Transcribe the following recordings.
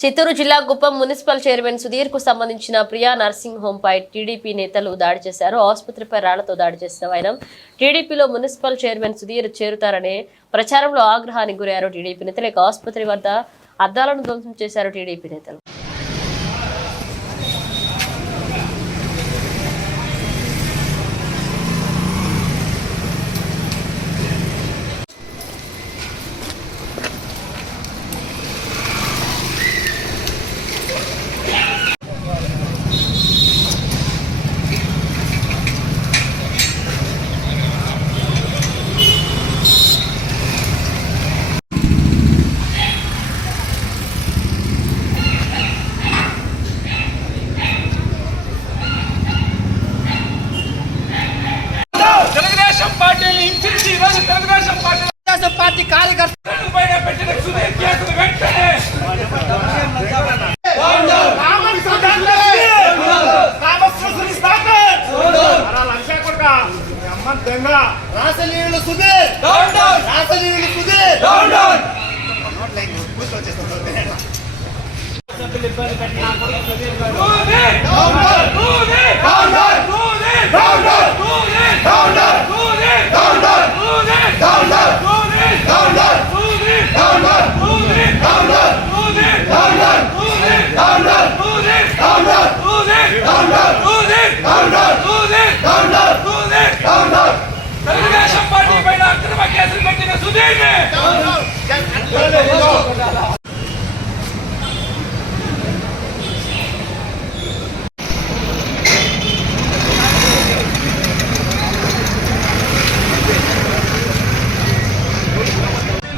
చిత్తూరు జిల్లా Kuppam municipal chairman Sudheer కు సంబంధించిన ప్రియా నర్సింగ్ హోమ్ పై టీడీపీ నేతలు దాడి చేశారు. ఆసుపత్రిపై రాళ్లతో దాడి చేసిన ఆయన టీడీపీలో మున్సిపల్ చైర్మన్ సుధీర్ చేరుతారనే ప్రచారంలో ఆగ్రహానికి గురయ్యారు. టీడీపీ నేతలు ఆసుపత్రి వద్ద అద్దాలను ధ్వంసం చేశారు. టీడీపీ నేతలు పార్టీ కార్యకర్తలు పైన పెట్టిన సుధీర్ కేసును వెంటనే రాసలీలు సుధీర్ రాసలీలు సుధీర్ ఇబ్బంది పెట్టిన తెలుగుదేశం పార్టీ పైన అక్రమ కేసులు పెట్టిన సుధీర్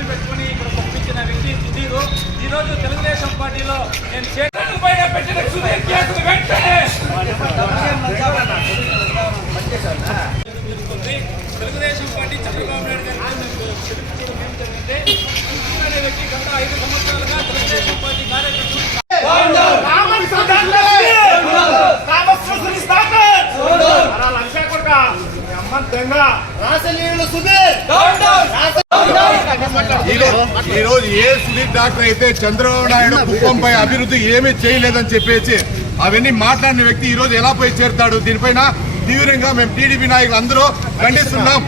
పెట్టుకుని ఇక్కడ పంపించిన వ్యక్తి సుధీర్ ఈ రోజు తెలుగుదేశం పార్టీలో నేను చేతుల పైన పెట్టిన సుధీర్ కేసును వెంటనే తెలుగుదేశం పార్టీ చంద్రబాబు నాయుడు గారికి జరిగింది అనే వ్యక్తి గత 5 సంవత్సరాలుగా తెలుగుదేశం పార్టీ కార్యకర్తలు ఈ రోజు ఏ సుధీర్ డాక్టర్ అయితే చంద్రబాబు నాయుడు కుప్పంపై అభివృద్ధి ఏమీ చేయలేదని చెప్పేసి అవన్నీ మాట్లాడిన వ్యక్తి ఈ రోజు ఎలా పోయి చేరుతాడు? దీనిపైన తీవ్రంగా మేము టీడీపీ నాయకులు అందరూ ఖండిస్తున్నాం.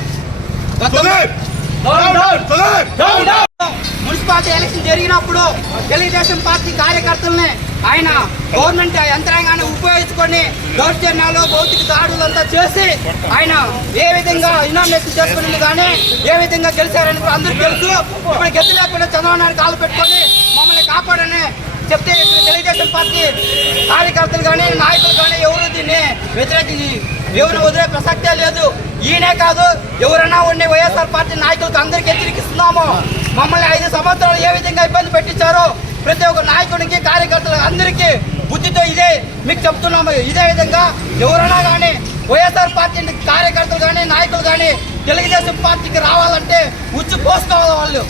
మున్సిపాలిటీ ఎలక్షన్ జరిగినప్పుడు తెలుగుదేశం పార్టీ కార్యకర్తల్ని ఆయన గవర్నమెంట్ యంత్రాంగాన్ని ఉపయోగించుకొని దౌర్జన్యాలు భౌతిక దాడులంతా చేసి ఆయన ఏ విధంగా ఇనామినేషన్ చేసుకునేది కానీ ఏ విధంగా గెలిచారని అందరూ తెలుసు. ఇప్పుడు గెలిచి లేకుండా చంద్రబాబు నాయుడు కాలు పెట్టుకొని మమ్మల్ని కాపాడని చెప్తే తెలుగుదేశం పార్టీ కార్యకర్తలు కానీ నాయకులు కానీ ఎవరు దీన్ని వ్యతిరేకించి ఎవరు వదిలే ప్రసక్తే లేదు. ఈయనే కాదు ఎవరైనా ఉండే వైఎస్ఆర్ పార్టీ నాయకులకు అందరికీ హెచ్చరిస్తున్నాము. మమ్మల్ని 5 సంవత్సరాలు ఏ విధంగా ఇబ్బంది పెట్టించారో ప్రతి ఒక్క నాయకుడికి కార్యకర్తలకు అందరికీ బుద్ధితో ఇదే మీకు చెప్తున్నాము. ఇదే విధంగా ఎవరైనా కానీ వైఎస్ఆర్ పార్టీ కార్యకర్తలు కానీ నాయకులు కానీ తెలుగుదేశం పార్టీకి రావాలంటే ఉచ్చు పోసుకోవాలి వాళ్ళు.